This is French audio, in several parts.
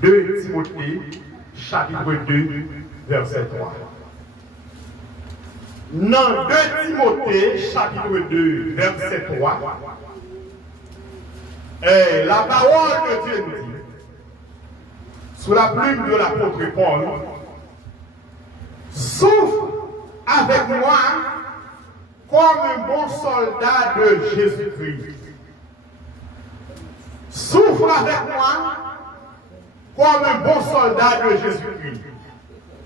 2 Timothée, chapitre 2, verset 3. Dans 2 Timothée, chapitre 2, verset 3, la parole de Dieu nous dit, sous la plume de l'apôtre Paul, souffre avec moi comme un bon soldat de Jésus-Christ. Souffre avec moi comme un bon soldat de Jésus-Christ.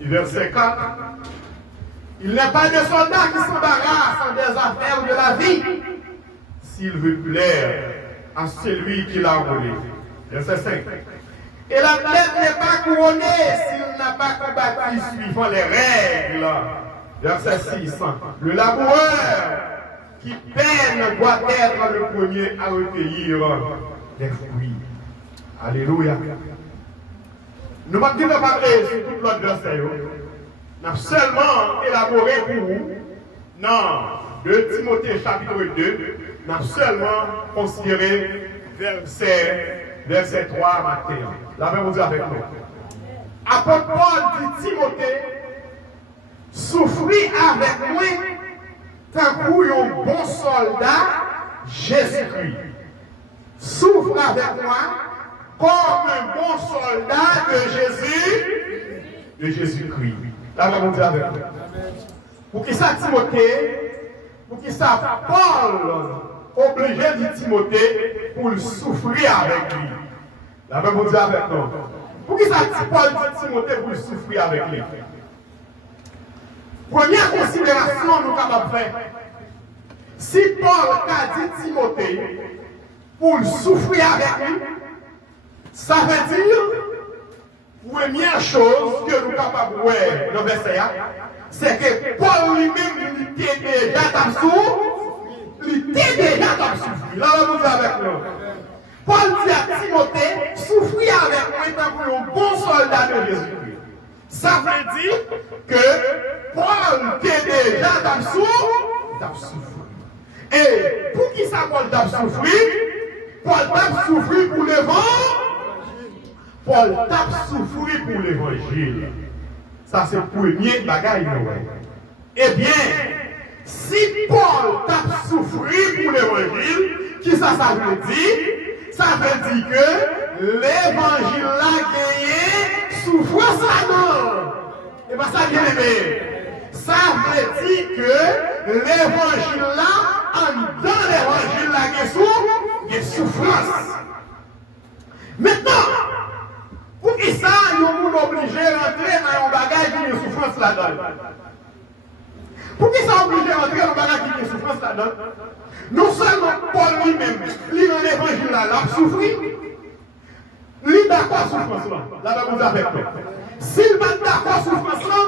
Verset 4. Il n'est pas de soldat qui s'embarrasse en des affaires de la vie s'il veut plaire à celui qui l'a enrôlé. Verset 5. Et la tête n'est pas couronnée s'il n'a pas combattu suivant les règles. Verset 6. Le laboureur qui peine doit être le premier à recueillir les fruits. Alléluia. Nous ne pouvons pas parler sur toute l'autre verset. Nous avons seulement élaboré pour vous, dans 2 Timothée chapitre 2, nous avons seulement considéré verset 3 matin. La même chose avec nous. Apôtre Paul dit Timothée, souffrit avec moi tant qu'un bon soldat Jésus-Christ. Souffre avec moi comme un bon soldat de Jésus-Christ. La même chose avec nous. Pour qui ça Timothée, pour qui ça Paul obligé de Timothée pour le souffrir avec lui. La même chose avec nous. Pour qui ça Paul dit Timothée pour le souffrir avec lui. Première considération nous capables de faire. Si Paul a dit Timothée pour le souffrir avec lui, ça veut dire, première chose que nous sommes capables de voir dans le verset, c'est que Paul lui-même il était déjà dans le il était déjà dans le souffrir. Là, vous avec nous. Paul dit à Timothée, souffrir avec moi tant que un bon soldat de Jésus-Christ. Ça veut dire que Paul était déjà dans le souffrir. Et pour qui ça Paul t'a souffert? Paul t'a souffert pour l'évangile. Paul t'a souffert pour l'évangile. Ça c'est le premier bagage. Eh bien, si Paul t'a souffert pour l'évangile, qui ça veut dire? Ça veut dire que l'évangile a gagné souffrance là-dedans. Et bien ça bien aimé. Ça veut dire que l'évangile là, dans l'évangile là, il y a souffrance. Maintenant, pour qui ça, nous sommes obligés d'entrer dans un bagage qui a souffrance là-dedans? Pour qui ça obligé d'entrer dans un bagage qui a souffrance là-dedans? Non seulement Paul lui-même, lui dans l'évangile là, l'a souffri, lui d'accord souffrance là, là vous avec nous. S'il n'est pas d'accord souffrance là,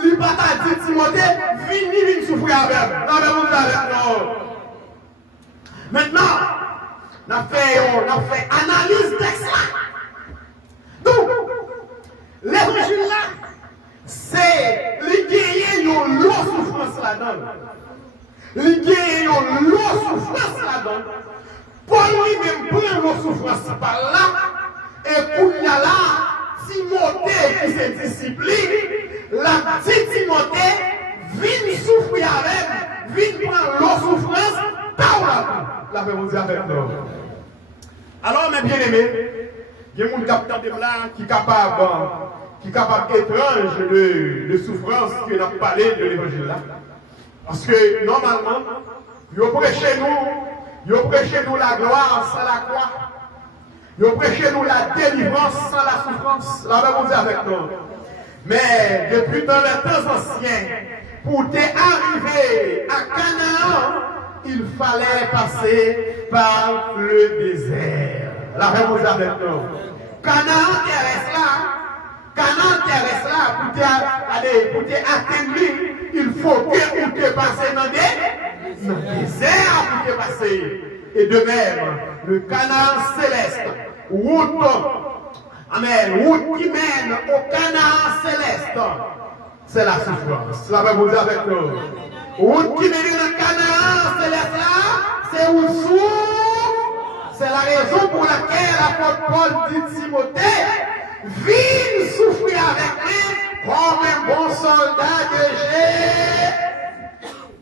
lui pas dit Timothée, viens souffrir avec nous, là vous avec nous. Maintenant, on a fait analyse de ça. Donc, l'évangile là, c'est les gagner une lourde souffrance là-dedans. Les gagner une lourde souffrance là-dedans. Paul lui-même prend une souffrance par là. Et pour y aller là, Timothée qui se discipline, la petite Timothée vient souffrir avec, vient prendre l'eau souffrance par là. La même chose avec nous. Alors, mes bien-aimés, il y a des gens qui sont capables étrange de souffrance que nous avons parlé de l'évangile là. Parce que normalement, ils prêchent nous la gloire sans la croix. Ils prêchent nous la délivrance sans la souffrance. La même chose avec nous. Mais depuis dans les temps anciens, pour t'arriver à Canaan, il fallait passer par le désert. La même chose avec nous. Canaan terrestre là, pour t'atteindre, il faut que tu passes dans le désert pour te passer. Et de même, le Canaan céleste, route qui mène au Canaan céleste, c'est la souffrance. La même chose avec nous. Route qui mène au Canaan céleste là, c'est où souffre. C'est la raison pour laquelle l'apôtre Paul dit Timothée, viens souffrir avec lui comme un bon soldat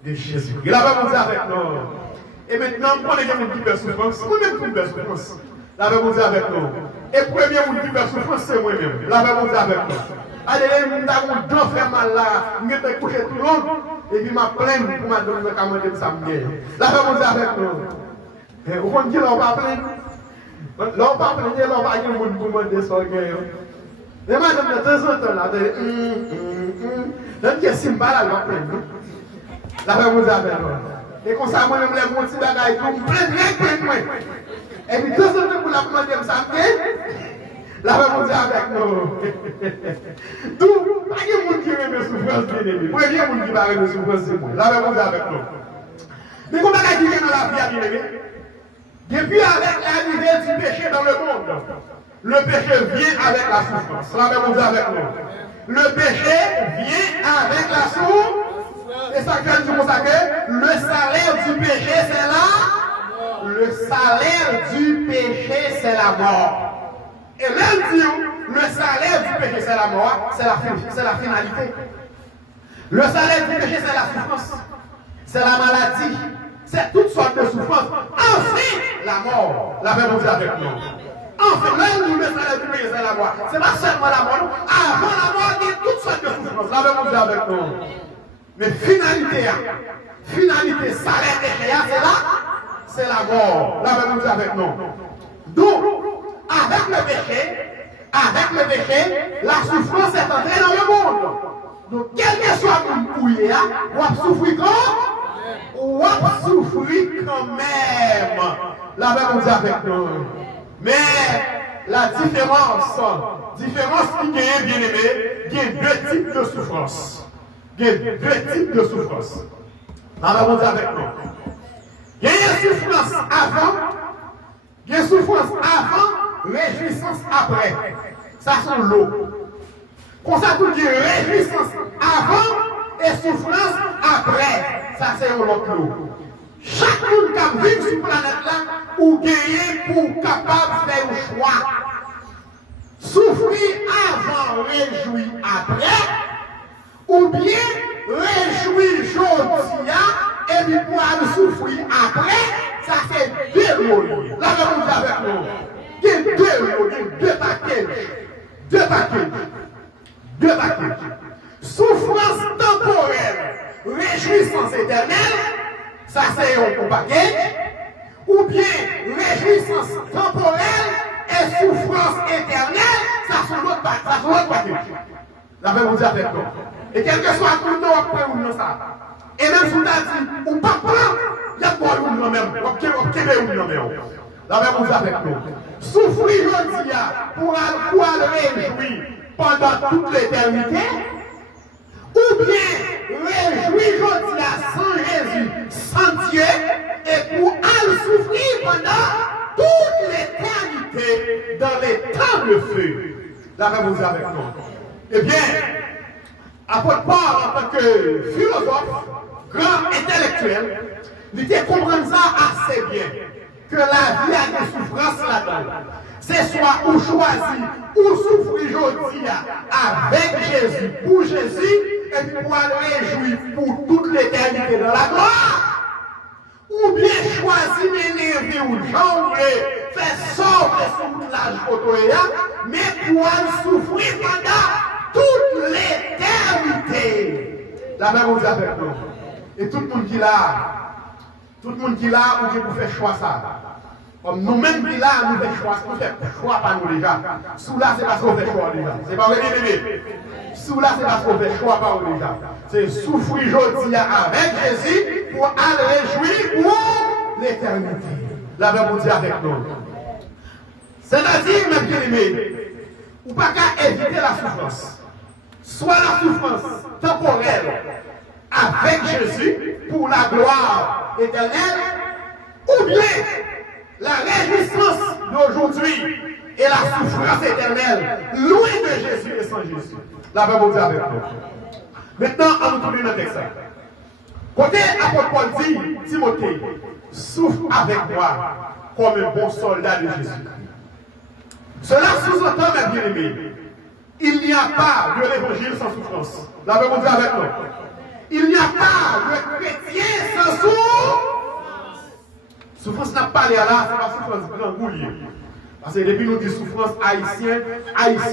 de Jésus. Il a pas dit avec nous. Et maintenant, on est quelqu'un qui perd souffrance. Moi-même qui perd souffrance. La Bible dit avec nous. Et le premier qui perd souffrance, c'est moi-même. La Bible dit avec nous. Allez, je vais deux faire mal là. Je vais coucher tout le monde. Et puis, je plaindre pour me donner le camarade de samedi. La Bible dit avec nous. Vous comprenez qu'on va plaindre? L'on va plaindre, l'on va dire que vous me demander. Et madame, de temps en temps, là, donc, il y a Simba là, il va plaindre. La Bible dit avec nous. Et comme ça, moi-même, les petits bagailles, je plains. Et puis, deux autres pour la commander samedi, la Bible dit avec nous. D'où, pas de monde qui aime les souffrances, bien aimé. Moi, il y a des gens qui parlent de souffrances, c'est moi. La Bible dit avec nous. Mais comment est-ce qu'il y a dans la vie, bien aimé? Depuis avec l'arrivée du péché dans le monde, le péché vient avec la souffrance. La Bible dit avec nous. Le péché vient avec la souffrance. Et ça fait du mot ça que le salaire du péché, c'est là. Le salaire du péché, c'est la mort. Et l'un dit, le salaire du péché, c'est la mort, c'est la finalité. Le salaire du péché, c'est la souffrance, c'est la maladie, c'est toutes sortes de souffrances. Enfin, la mort, la Bible dit avec nous. Enfin, l'un dit, le salaire du péché, c'est la mort. Ce n'est pas seulement la mort, avant la mort, il y a toutes sortes de souffrances. La Bible dit avec nous. Mais finalité, salaire péché, c'est là. C'est la mort. La Bible dit avec nous. Donc, avec le péché, la souffrance est entrée dans le monde. Donc, quel que soit le pouillé, on va souffrir quand même. La Bible dit avec nous. Mais la différence qui est bien aimé, il y a deux types de souffrance. La Bible dit avec nous. Il y a une souffrance avant, réjouissance après. Ça c'est l'eau. Comme ça, tout dit réjouissance avant et souffrance après. Ça c'est l'autre l'eau. Chaque monde qui vit sur la planète là, ou gagner pour capable de faire un choix. Souffrir avant, réjouir après, ou bien réjouir aujourd'hui. Et puis pour aller souffrir après, ça fait deux mots. La Bible dit avec nous. Il y a deux packages. Souffrance temporelle, réjouissance éternelle, ça c'est un package. Ou bien réjouissance temporelle et souffrance éternelle, ça c'est l'autre package. La Bible dit avec nous. Et quel que soit tout le temps, après ou non ça. Et même si on a dit, ou pas prendre, il y a quoi ou non même, ou non même. La même chose avec nous. Souffrir aujourd'hui pour aller réjouir pendant toute l'éternité, ou bien réjouir aujourd'hui sans Jésus, sans Dieu, et pour aller souffrir pendant toute l'éternité dans les temps de feu. La même chose avec nous. Eh bien, apôtre Paul, en tant que philosophe, grand intellectuel, il te comprendre ça assez bien. Que la vie a des souffrances là-dedans. C'est soit ou choisir ou souffrir aujourd'hui avec Jésus, pour Jésus, et puis pour aller réjouir pour toute l'éternité dans la gloire. Ou bien choisir d'énerver ou jongler, faire sortir sur toute la joie, mais pour aller souffrir pendant toute l'éternité. La même chose avec nous. Et tout le monde qui l'a, ou qui vous fait choix ça. Comme nous-mêmes qui là, nous faisons choix par nous déjà. Sous là, c'est parce qu'on fait choix déjà. C'est pas vrai, bébé. Sous là, c'est parce qu'on fait choix par nous déjà. C'est souffrir aujourd'hui avec Jésus pour aller réjouir pour l'éternité. La Bible dit avec nous. C'est-à-dire, mes bien-aimés, ou pas qu'à éviter la souffrance. Soit la souffrance temporelle avec Jésus pour la gloire éternelle, ou bien la réjouissance d'aujourd'hui et la souffrance éternelle, loin de Jésus et sans Jésus. La Bible dit avec nous. Maintenant, on nous tourne dans le texte. Côté apôtre Paul dit, Timothée, souffre avec moi comme un bon soldat de Jésus. Cela sous-entend, mes bien-aimés, il n'y a pas de l'évangile sans souffrance. La Bible dit avec nous. Il n'y a pas de chrétien sans souffrance. Souffrance n'a pas l'air là, c'est pas souffrance grand boulier. Parce que depuis nous disons souffrance haïtien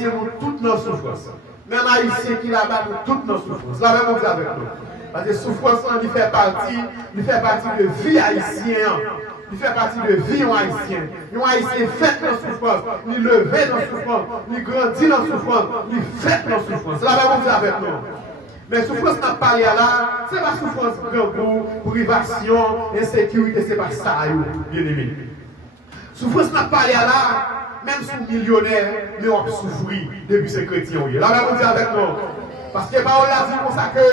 nous toutes nos souffrances. Même haïtien qui là-bas nous toutes nos souffrances. La Bible dit avec nous. Parce que souffrance, il fait partie de vie haïtienne. Il fait partie de vie haïtienne. Un haïtien fait dans souffrance, il levé dans souffrance, il grandit dans souffrance, il fait dans souffrance. La Bible dit avec nous. Mais souffrance n'a pas lié là, c'est pas souffrance grand goût, privation, insécurité, c'est pas ça, bien aimé. Souffrance n'a pas lié là, même si on millionnaire, mais on souffrir depuis ces chrétiens. La Bible dit avec nous. Parce que Paul a dit comme ça que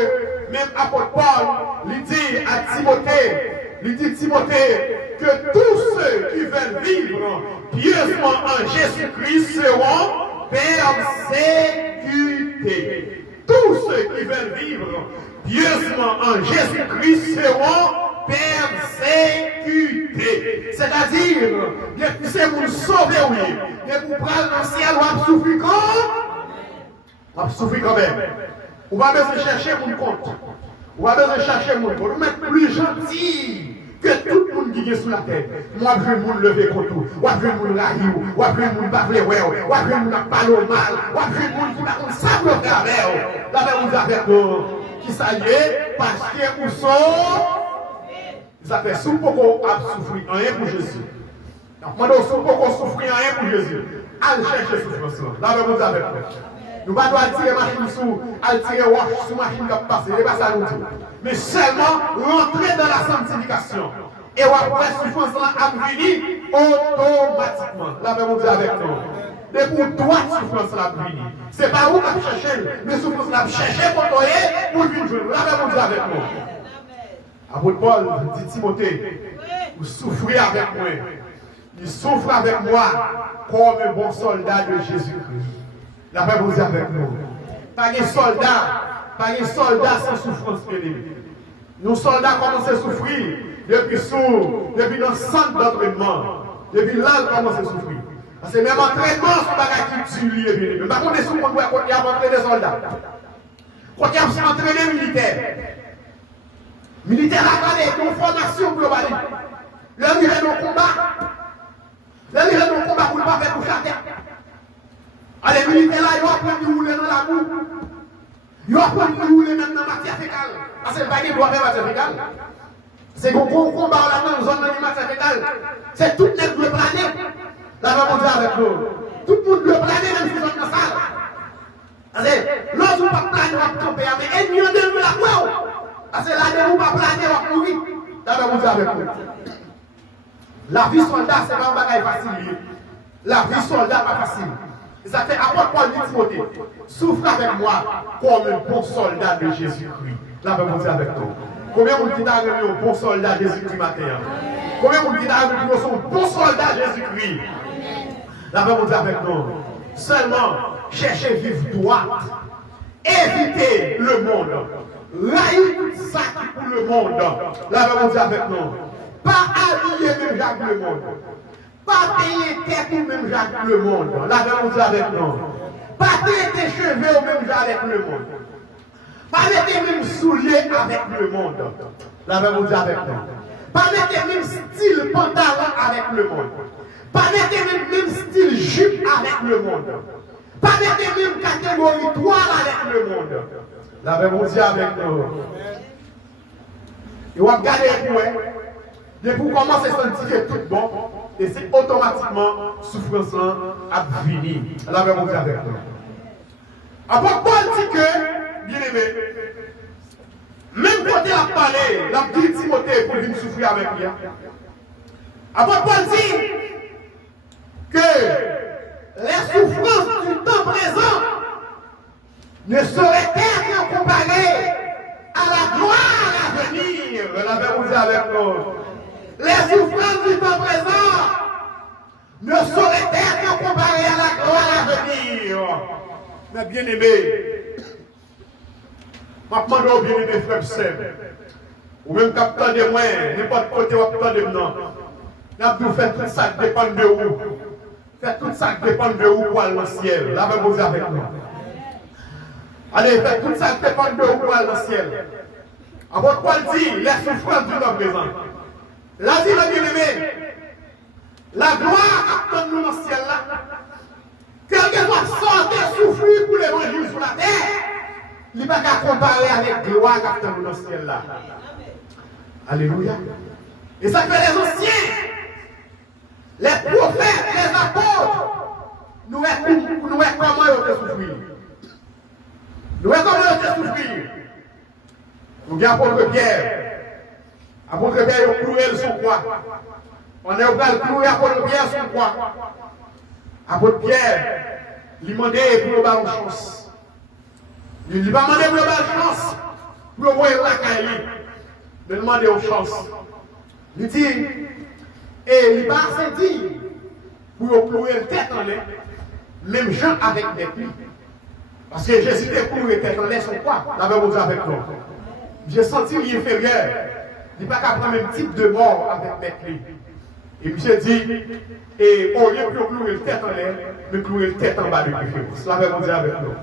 même apôtre Paul, il dit à Timothée, que tous ceux qui veulent vivre pieusement en Jésus-Christ seront persécutés. Tous ceux qui veulent vivre pieusement en Jésus-Christ seront persécutés. C'est-à-dire, c'est pour sauver, oui. Mais pour prendre dans le ciel, on va souffrir quand? On va souffrir quand même. On va besoin chercher mon compte. On va besoin chercher mon compte. On va mettre plus gentil que tout le monde qui est sous la tête. Moi, je vais me lever contre tout. Moi, je vais me railler. Moi, je vais me parler. Moi, je vais me parler mal. Moi, je vais me faire un sable au travers. Là, vous avez qui ça y est, parce que vous sont. Ça fait sous beaucoup à souffrir rien pour Jésus. Donc, moi, nous sommes beaucoup souffrir rien pour Jésus. Allez chercher souffrance. Là, vous avez nous ne pouvons pas tirer machine sous, tirer wash sous machine qui passe. Ce n'est pas ça nous dit. Mais seulement rentrer dans la sanctification. Et après, souffrance là a fini automatiquement. La même chose avec nous. Mais pour toi, souffrance là a fini. Ce n'est pas où tu cherches, mais souffrance là chercher pour toi pour vivre. La même chose avec nous. Apôtre Paul dit Timothée, vous souffrez avec moi. Il souffre avec moi comme un bon soldat de Jésus-Christ. La paix vous avec nous. Pas de soldats sans souffrance, bien aimé. Nos soldats commencent à souffrir depuis notre centre d'entraînement. Depuis là, ils commencent à souffrir. Parce que même entraînement, c'est pas qui tue, bien aimé. Par contre, on doit entraîner des soldats. Quand il y a entraîné militaire. Militaire a gagné une formation globale. L'un irait dans le combat pour ne pas faire coucher à terre. Alors, les militaires là, ils vont apprendre à rouler dans la boue. Ils vont apprendre à rouler même dans la matière fécale. Parce que le baguette doit faire matière fécale. C'est un gros combat là dans la zone de matière fécale. C'est tout le monde doit planer. La même chose avec nous. Tout le monde doit planer même si c'est dans la salle. L'autre ne pas planer, on va camper. Mais ennemi en deux, la quoi? Parce que là, on ne va pas planer, on va mourir. La même chose avec nous. La vie soldat, c'est pas un bagage facile. La vie soldat, pas facile. Ça fait apôtre Paul dit Timothée, souffre avec moi comme un bon soldat de Jésus-Christ. La Bible dit avec nous. Combien vous dites à un bon soldat de Jésus-Christ matin? Combien vous dites à un bon soldat de Jésus-Christ? La Bible dit avec nous. Seulement, cherchez vivre droit. Évitez le monde. Raïr ça pour le monde. La Bible dit avec nous. Pas habiller même Jacques le monde. Pas payer tête ou même Jacques le monde. La Bible dit avec nous. Pas payer tes cheveux ou même avec le monde. Pas mettre même souliers avec le monde. La Bible dit avec nous. Pas mettre même style pantalon avec le monde. Pas mettre même style jupe avec le monde. Pas mettre même catégorie toile avec le monde. La Bible dit avec nous. Et on va regarder pour depuis qu'on commence à sentir tout bon, et c'est automatiquement souffrance à venir. La Bible dit avec nous. Après, Paul dit que, bien aimé, même quand il a parlé, la petite Timothée pour venir souffrir avec lui. Après, Paul dit que les souffrances du temps présent ne sauraient être comparées à la gloire à venir. La Bible dit avec nous. Les souffrances du temps présent ne sauraient être comparées à la gloire à venir. Mais bien aimé, ma demande bien aimé frère Seb, ou même capitaine de moi, n'importe côté ou capitaine de moi, n'a pas fait tout ça dépend de vous. faites tout ça qui dépend de vous pour aller dans le ciel. La même chose avec nous. Allez, faites tout ça qui dépend de vous pour aller dans le ciel. Apôtre Paul dit, les souffrances du temps présent. Là, dit le bien-aimé, la gloire attend nous dans le ciel là. Quelqu'un doit sortir souffrir pour l'évangile sur la terre. Il n'y a pas qu'à comparer avec la gloire qui attend nous dans le ciel là. Alléluia. Et ça fait les anciens, les prophètes, les apôtres, nous voyons comment ils ont souffert. Nous voyons comment ils ont souffert. Nous avons l'apôtre Pierre. L'apôtre Pierre, il a cloué son croix. On est au bal cloué l'apôtre Pierre son croix. L'apôtre Pierre, il demandait pour le bal une chance. Il ne va pas demander pour le bal une chance. Pour le voir la caille. Il demandait une chance. Il dit, et il va sentir pour clouer le tête en l'air, même Jean avec des plis. Parce que Jésus était cloué le tête en l'air, son quoi? La même chose avec nous. J'ai senti l'inférieur. Il n'est pas qu'à prendre le même type de mort avec mes plis. Et puis j'ai dit, et au lieu de clouer le tête en l'air, mais clouer le tête en bas de préférence. La même chose avec nous.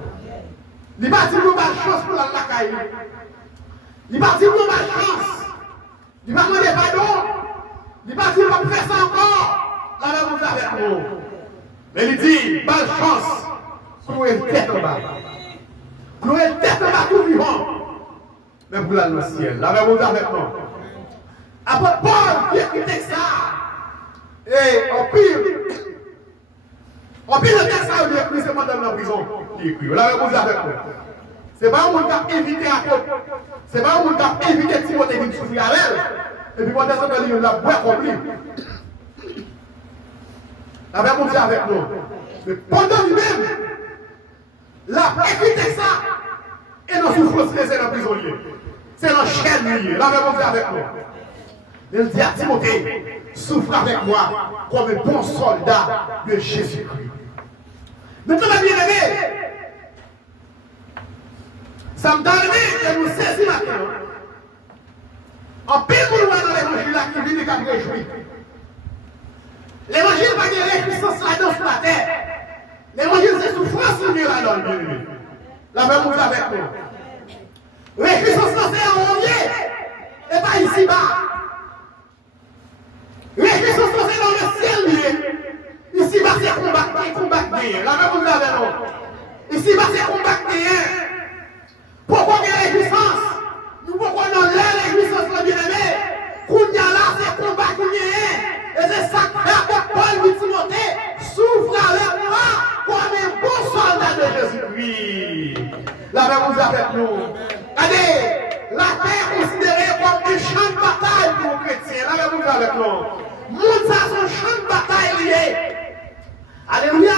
Il va dire nous mal chance pour la caille. Il va dire nous mal chance. Il va demander pardon. Il va dire qu'on faire ça encore. La même chose avec nous. Mais il dit, bonne chance. Clouer le tête en bas. Clouer le tête en bas tout vivant. Mais pour la le ciel. La même chose avec nous. Après Paul qui écrit ça. Et en pire le texte ça, il écrit, c'est moi dans la prison qui écrit. La même chose avec nous. Ce n'est pas un monde qui a évité à côté. Ce n'est pas un monde qui a évité Timothée qui souffre à elle. Et puis, moi, descendre dans le livre, la boîte comme lui. La même chose avec nous. Mais pendant lui-même, la évité ça. Et nos souffrances, c'est dans la prison. C'est dans la chaîne. La même chose avec nous. Il dit à Timothée, souffre avec moi comme un bon soldat de Jésus-Christ. Maintenant, mes bien-aimés, ça me donne que nous saisissons maintenant. En pile pour nous dans l'évangile là qui vit et qui a réjoui. L'évangile n'a pas de réjouissance là-dedans sur la terre. L'évangile c'est souffrance qui est là-dedans, bien-aimés. La même chose avec nous. Réjouissance c'est en haut et pas ici-bas. Réjouissance c'est dans le ciel. Ici-bas c'est combat bien. La même chose avec nous. Ici-bas c'est combat bien. Pourquoi il y a réjouissance? Nous pourquoi nous avons la réjouissance, bien-aimé? Qu'on y a là, c'est combat qu'on y est. Et c'est ça que Paul dit Timothée, souffre avec moi comme un bon soldat de Jésus-Christ. La même chose avec nous. Regardez, la terre est considérée comme un champ de bataille pour les chrétiens. La même chose avec nous. Monde ça, son champ de bataille lié. Alléluia.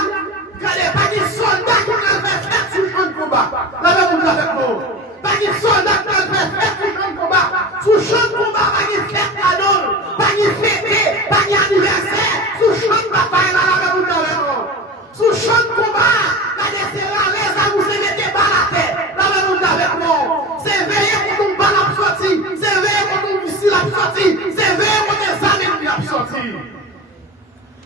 Regardez, pas des soldats qui ont fait faire sur le champ de combat. La même chose avec nous. Pas des soldats qui ont fait faire sur le champ de combat. Sur le champ de combat, pas des fêtes cadeaux. Pas des fêtes, pas des anniversaires. Sur le champ de bataille, la même chose avec nous. Sur le champ de combat, regardez, c'est là, les amours, c'est mettre pas la tête. La même chose avec nous. C'est veiller pour ton balle à sortir. C'est veiller pour ton missile à sortir. C'est veiller pour tes années à sortir.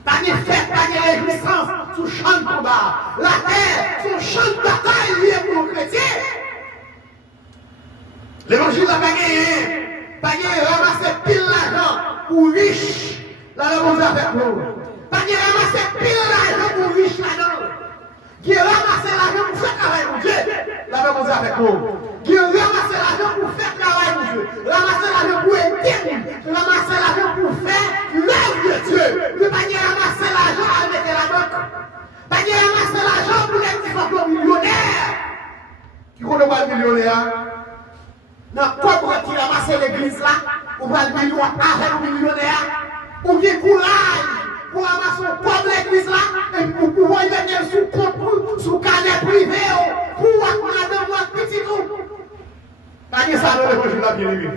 Pas de fête, pas de réjouissance sous champ de combat. La terre, son champ de bataille lié pour les chrétiens. L'évangile n'a pas gagné. Pas gagné ramasser pile l'argent pour riches. La réponse avec nous. Pas gagné ramasser pile l'argent pour riches là-dedans. Qui ramasser l'argent pour faire travail pour Dieu. La réponse avec nous. Qui ramasser l'argent pour faire travail pour Dieu. Ramasser l'argent pour aider. Ramasser l'argent pour faire l'œuvre de Dieu. Ne pas ramasser l'argent à mettre la banque. Pas ramasser l'argent pour les qui sont millionnaires. Qui connaît pas le millionnaire? Non, comment qui ramasse l'église là? Ou pas le million avec le millionnaire? Ou bien courage pour ramasser comme l'église là? Et pour pouvoir y mettre sous compte, sous carnet privé, pour avoir la demande petit tout. Pas de ça dans l'évangile là, bien aimé.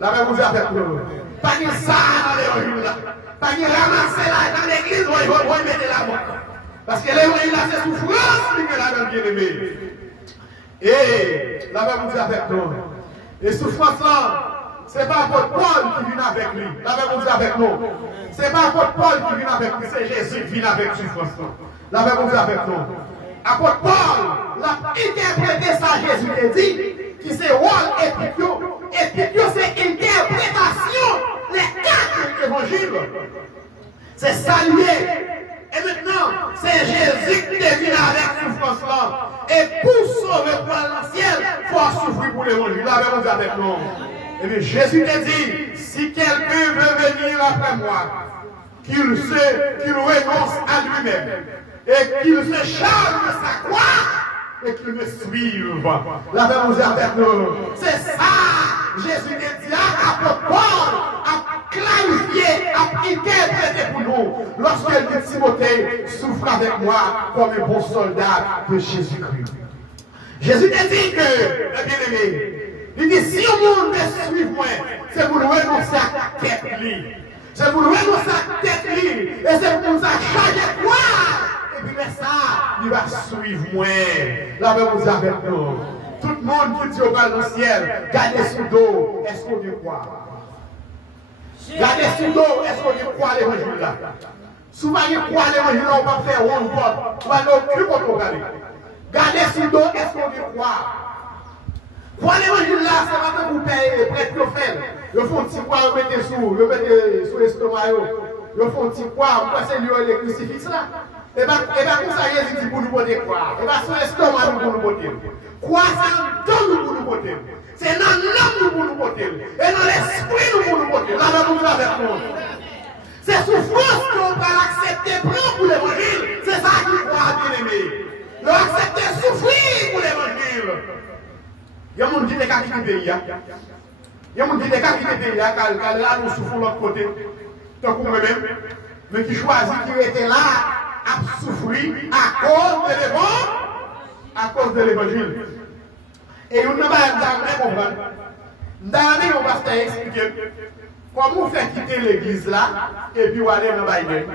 La même chose avec nous. Pas de ça dans l'évangile là. Pas de ramasser l'argent dans l'église, on va y mettre la banque. Parce que l'évangile là, c'est souffrance qui est là, bien aimé. Et la même chose avec nous. Et souffrance là, Ce n'est pas apôtre Paul qui vient avec lui. La Bible dit avec nous. Ce n'est pas apôtre Paul qui vient avec lui, c'est Jésus qui vient avec souffrance. La Bible dit avec nous. Apôtre Paul l'a interprété ça, Jésus l'a dit, qui c'est rôle épicure. Épicure, c'est interprétation des 4 évangiles. C'est salué. Et maintenant, c'est Jésus qui vient avec souffrance là. Et pour sauver pour l'ancien, il faut souffrir pour l'évangile. La Bible dit avec nous. Et bien Jésus te dit, si quelqu'un veut venir après moi, qu'il renonce à lui-même et qu'il se charge de sa croix et qu'il me suive. La Bible dit avec nous. C'est ça, Jésus te dit, à Paul, à clarifier, à interpréter pour nous. Lorsqu'il dit Timothée, souffre avec moi comme un bon soldat de Jésus-Christ. Jésus te dit que, bien-aimé, il dit, si le monde veut suivre moi, c'est pour nous renoncer à tête libre. C'est pour nous renoncer à tête libre. Et c'est pour nous changer quoi. Et puis, mais ça, il va suivre moi. La même chose avec nous. Tout le monde qui dit au bas dans le ciel, gardez sous dos, est-ce qu'on dit quoi? Gardez sous dos, est-ce qu'on dit quoi l'évangile là? Souvent, il croit l'évangile là, on va faire one pot. On va nous occuper pour regarder. Gardez sous dos, est-ce qu'on dit quoi? Pour l'évangile là, c'est pas que vous payez prêtre que fait. Ils font un petit poids, ils mettent sous l'estomac. Ils font un petit poids, vous passez le crucifix là. Et bien, comme ça, Jésus dit pour nous porter quoi? Et bien, sur l'estomac, nous pour nous porter. Quoi, c'est dans nous pour nous porter. C'est dans l'âme pour nous porter. Et dans l'esprit, nous pour nous porter. Là, nous avec nous. C'est souffrance qu'on va l'accepter pour l'évangile. C'est ça qu'il croit, bien aimé. Nous accepter souffrir pour l'évangile. Il y a des gens qui ont quitté le pays. Il y a des gens qui ont quitté le pays, car là, nous souffrons de l'autre côté. Tant qu'on même, mais qui choisit qui était là à souffrir à cause de l'évangile. Et nous n'avons pas comprendre. Dans on va se expliquer comment on fait quitter l'église là, et puis on va aller dans le Bible.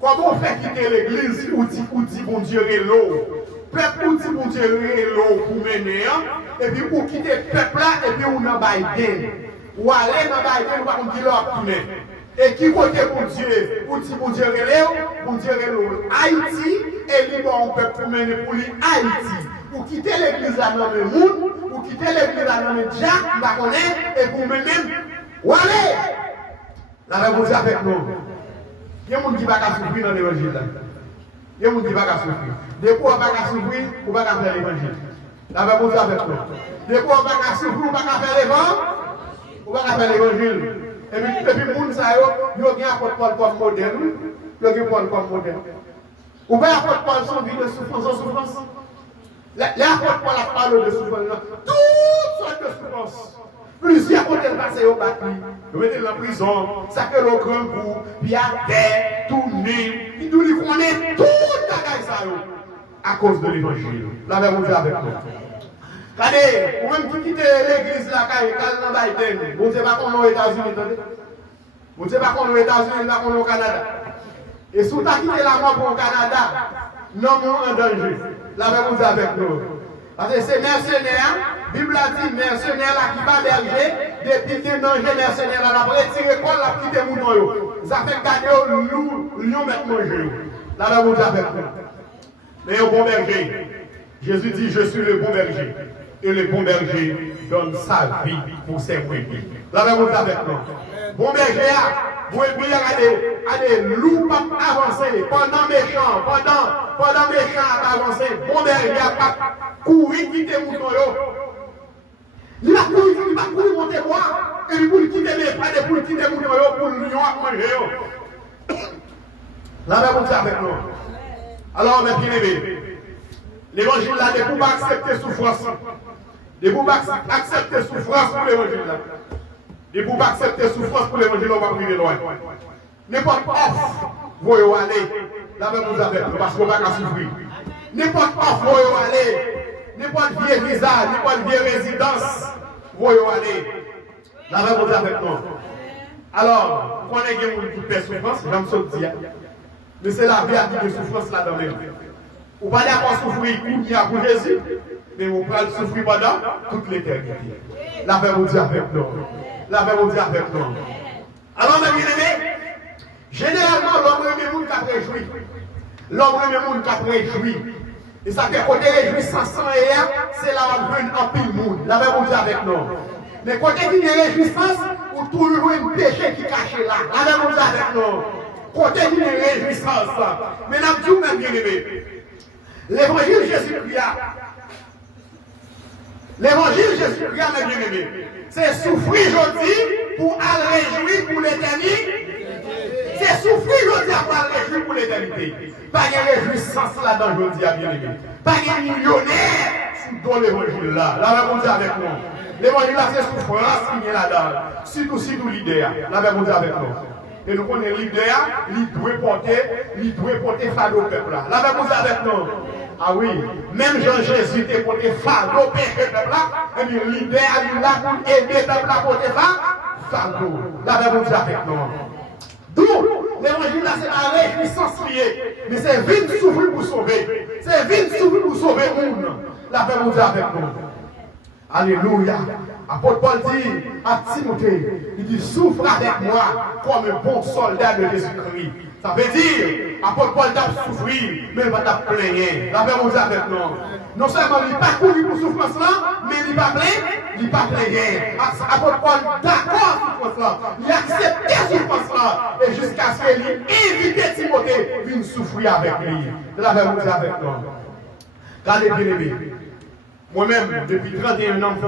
Comment on fait quitter l'église ou dit bon Dieu est l'eau. Peuple ou dit bon Dieu est l'eau pour mener. Et puis pour quitter le peuple là, et puis on a Biden. Ou aller dans Biden, on va dire l'eau tourner. Et qui côté pour Dieu, pour dire bon Dieu est l'eau. Haïti, et libre on peut pour mener pour Haïti. Pour quitter l'église là dans le monde, pour quitter l'église là dans le Jack, et pour mener, ou aller. La réponse avec nous. Il y a des gens qui ne peuvent pas souffrir dans l'évangile. Il y a des gens qui ne peuvent pas souffrir. Des fois, on ne peut pas souffrir, on ne peut pas faire l'évangile. La réponse avec nous. Des fois, on ne peut pas souffrir, on ne peut pas faire l'évangile. On ne peut pas faire l'évangile. Et puis, les gens, ils ont un apôtre Paul comme modèle. Ils ont un Paul comme modèle. Ou bien, apôtre Paul son vie de souffrance en souffrance. L'apôtre Paul a parlé de souffrance. Toutes sortes de souffrances. Plusieurs côtés passés au bâti, nous mettons dans la prison, ça fait le grand goût, puis à terre, tourner, puis nous lui connaissons tout ça à cause de l'évangile. La même chose avec nous. Regardez, vous même qui quittez l'église là, quand dans Biden, vous ne savez pas qu'on est aux États-Unis, vous ne savez pas qu'on est aux États-Unis, là qu'on est au Canada. Et si vous avez quitté la mort pour le Canada, non, en danger. La même chose avec nous. Parce que ces mercenaires, la Bible a dit mercenaires là qui va berger, depuis que danger mercenaires là, la retiré quoi, la quitte mouton. Ça fait gagner l'union mettre manger. La même chose avec nous. Mais au bon berger, Jésus dit je suis le bon berger. Et le bon berger donne sa vie pour ses brebis. La même chose avec nous. Bon berger, vous pouvez aller loup avancer pendant méchant avancer. Bon berger pas courir quitter mouton. Il va courir monter boire et pour quitter mes frères pour quitter mouton pour l'union à manger. La même chose avec nous. Alors mes bien-aimés, l'évangile là ne peut pas accepter souffrance. Ne peut pas accepter souffrance pour l'évangile là. Ne peut pas accepter souffrance pour l'évangile, on va priver loin. N'importe offre, vous aller, la même chose avec nous, parce qu'on va pas souffrir. N'importe offre, vous aller, n'importe vieux visa, n'importe vieille résidence, vous aller, la même chose avec nous. Alors, quand on est une toute souffrance, j'aime ça dire, mais c'est la vie à dire de souffrance là dans les vies. Vous ne pouvez pas souffrir pour Jésus, mais vous pouvez souffrir pendant toute l'éternité. La même chose avec nous. La paix vous dit avec nous. Alors, mes bien-aimés, généralement, l'homme aime le monde qui a réjoui. L'homme aime le monde qui a réjoui. Et ça fait côté réjouissance c'est là où on veut en pile monde. La paix vous dit avec nous. Mais côté qui est réjouissance, ou toujours un péché qui cache là. La paix vous dit avec nous. Côté qui est réjouissance. Mais nous disons même bien-aimés. L'évangile Jésus-Christ, l'évangile Jésus-Christ, mes bien-aimés, c'est souffrir aujourd'hui pour aller réjouir pour l'éternité. C'est souffrir aujourd'hui pour aller réjouir pour l'éternité. Pas de réjouissance là-dedans aujourd'hui, bien-aimés. Pas de millionnaire dans l'évangile là. La même chose avec nous. L'évangile là, c'est souffrance qui est là-dedans. Surtout l'idée. La même chose avec nous. Et nous connaissons l'idée, il doit porter fardeau au peuple là. La même chose avec nous. Ah oui, même Jean-Jésus était porté fardeau au peuple là. Et bien l'idée est là pour aider le peuple à porter fardeau. La même chose avec nous. D'où l'évangile là, c'est la réjouissance liée. Mais c'est vite souffrir pour sauver. C'est vite souffrir pour sauver le monde. La même chose avec nous. Alléluia. Apôtre Paul dit à Timothée, il dit souffre avec moi comme un bon soldat de Jésus-Christ. Ça veut dire, apôtre Paul t'a souffrir, mais il va t'a plaigner. La même chose avec nous. Non seulement il n'a pas couru pour souffrance là, mais il n'a pas plaigné. Apôtre Paul d'accord sur souffrance là. Il a accepté souffrance là. Et jusqu'à ce qu'il évite Timothée de venir souffrir avec lui. La même chose avec nous. Regardez bien aimé. Moi-même, depuis 31 ans, je fais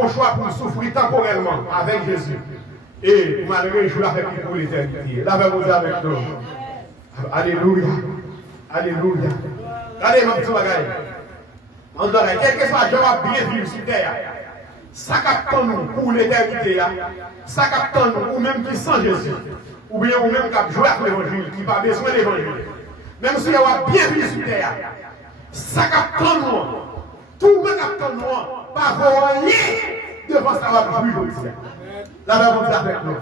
un choix pour souffrir temporairement avec Jésus. Et malgré je avec lui pour l'éternité. La même chose avec nous. Alléluia. Alléluia. Regardez ma petite bagaille. Quel que soit le job bien vivre sur terre, ça capte nous pour l'éternité. Ça capte nous, ou même qui sans Jésus. Ou bien ou même qui jouer avec l'évangile, qui n'a pas besoin de l'évangile. Même si on a bien vivre sur terre, ça capte nous. Tout le monde capte nous. Pas rien devant ça va jouer aujourd'hui. La même chose avec nous.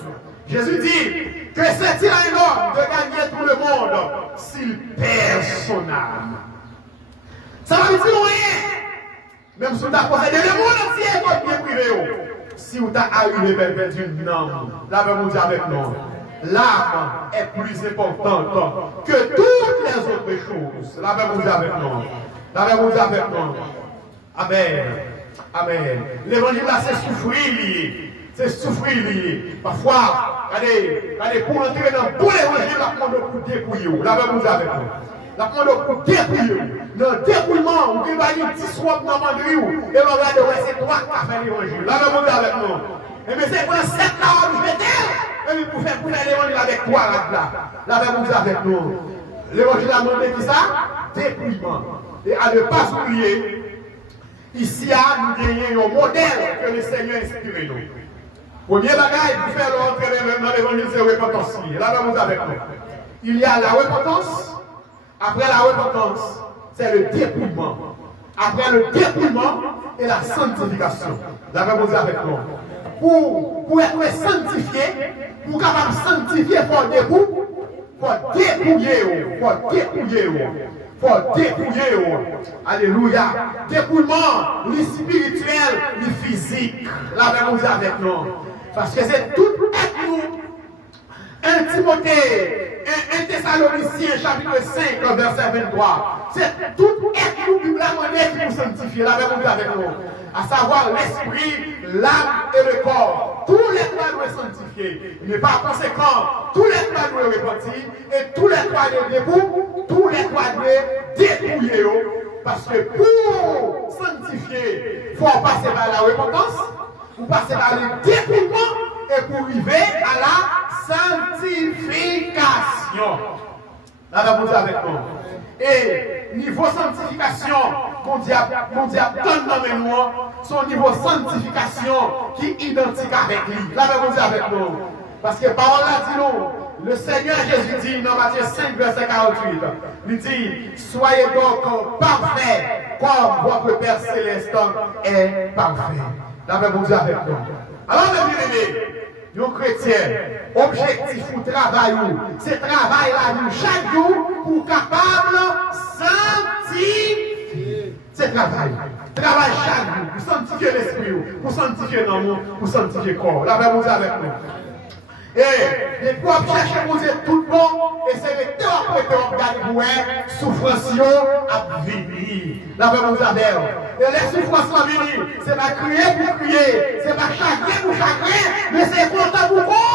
Jésus dit que c'est-il un homme de gagner tout le monde s'il perd son âme. Ça va dire rien. Même si tu as possédé le monde entier, tu as bien privé. Si tu as arrivé à perdre une âme, la même chose avec nous. L'âme est plus importante que toutes les autres choses. La même chose avec nous. La même chose avec nous. Amen. Amen. L'évangile là, c'est souffrir lié. C'est souffrir lié. Parfois, regardez, pour entrer dans tout l'évangile, la prendre pour dépouiller. La même chose avec nous. La prendre pour dépouiller. Dans le dépouillement, vous devez aller 10 fois dans le mandriou. Et vous regardez, ouais, c'est toi qui as fait l'évangile. La même chose avec nous. Et mais c'est pour cette là, je vais dire. Et puis pour faire l'évangile avec toi là. La même chose avec nous. L'évangile a demandé qui ça? Dépouillement. Et à ne pas oublier. Ici, nous gagnons un modèle que le Seigneur a inspiré nous. Premier bagage pour faire l'entrée dans l'évangile, c'est la repentance. Là, nous avec nous. Il y a la repentance. Après la repentance, c'est le dépouillement. Après le dépouillement et la sanctification. Là, nous avec nous. Pour être sanctifié, pour capable sanctifier, il faut dépouiller. Il faut dépouiller. Alléluia. Dépouillement, le spirituel, le physique. La même chose avec nous. Parce que c'est tout être nous. 1 Timothée, 1 Thessaloniciens, chapitre 5, verset 23. C'est tout être nous qui nous sanctifier. La même chose avec nous. À savoir l'esprit, l'âme et le corps. Tous les trois doivent sanctifier. Mais par conséquent, tous les trois doivent repentir et tous les trois doivent dépouiller. Tous les trois doivent dépouiller. Parce que pour sanctifier, il faut passer par la repentance, pour passer par le dépouillement et pour arriver à la sanctification. Là, vous êtes avec nous. Et niveau sanctification, mon diable donne dans mes noix, son niveau sanctification qui est identique avec lui. Là, vous êtes avec nous. Parce que parole là dit nous, le Seigneur Jésus dit dans Matthieu 5, verset 48, il dit, soyez donc parfaits comme votre Père Céleste est parfait. Là, vous êtes avec nous. Alors, mes bien-aimés, nos chrétiens, objectif ou travail, c'est travail là chaque jour pour capable sanctifier. C'est travail. Travail chaque jour pour sanctifier l'esprit, pour sanctifier l'amour, pour sanctifier le corps. La paix vous avec nous. Et pour chercher pour Dieu tout bon, et c'est le temps après que vous regardez pour souffrance à venir. La paix vous avec. Et les souffrances à venir, c'est pas crier pour crier, c'est pas chagrin pour chagrin, mais c'est content pour vous.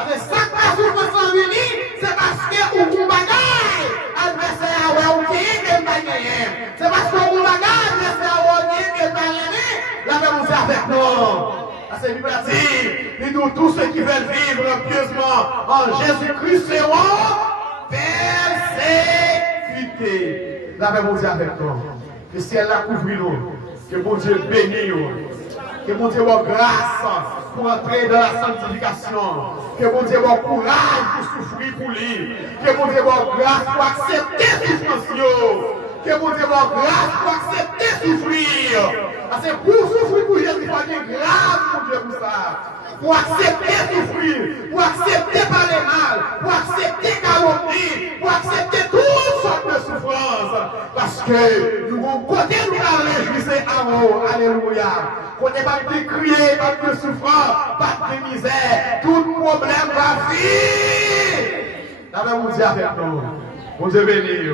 Avec ça, la souffrance à venir, c'est parce que vous bagaille. Adversaire, vous gagnez, c'est parce que vous bagaille, adversaire, vous gagnez, la paix vous avec nous. C'est lui nous tous ceux qui veulent vivre pieusement en Jésus-Christ seront persécutés. La paix vous avec nous. Que ciel la couvre nous. Que mon Dieu bénisse nous. Que mon Dieu ait grâce pour entrer dans la sanctification. Que mon Dieu ait courage pour souffrir pour lui. Que mon Dieu ait grâce pour accepter souffrance. Que mon Dieu ait grâce pour accepter souffrir. Parce que pour souffrir pour Jésus, il faut avoir grâce pour Dieu pour ça. Pour accepter souffrir, pour accepter parler mal, pour accepter calomnie, pour accepter toutes sortes de souffrances. Parce que nous avons côté nous parler, je disais amour, alléluia. Qu'on n'est pas de crier, pas de souffrance, pas de misère, tout problème va finir. La même vous dit avec nous. Vous devez venir.